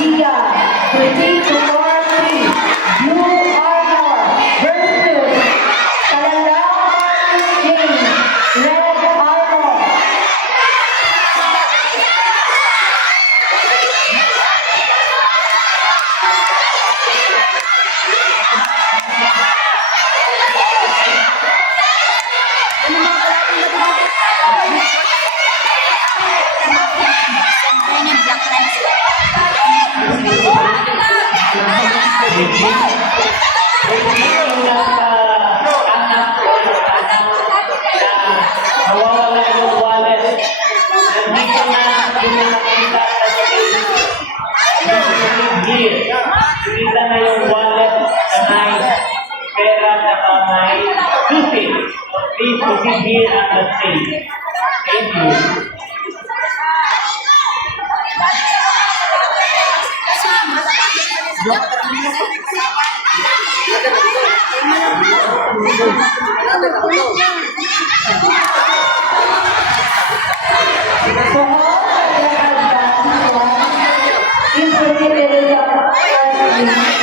Dia, Pretty to Party, Blue Armor versus Talangang King, Red Armor. Nawawala yung wallet. Nandito na yung nakita sa Nakita na yung wallet na may pera na may susi. Please proceed here at the stage. Thank you. So all that has done, in Pretty Little Party,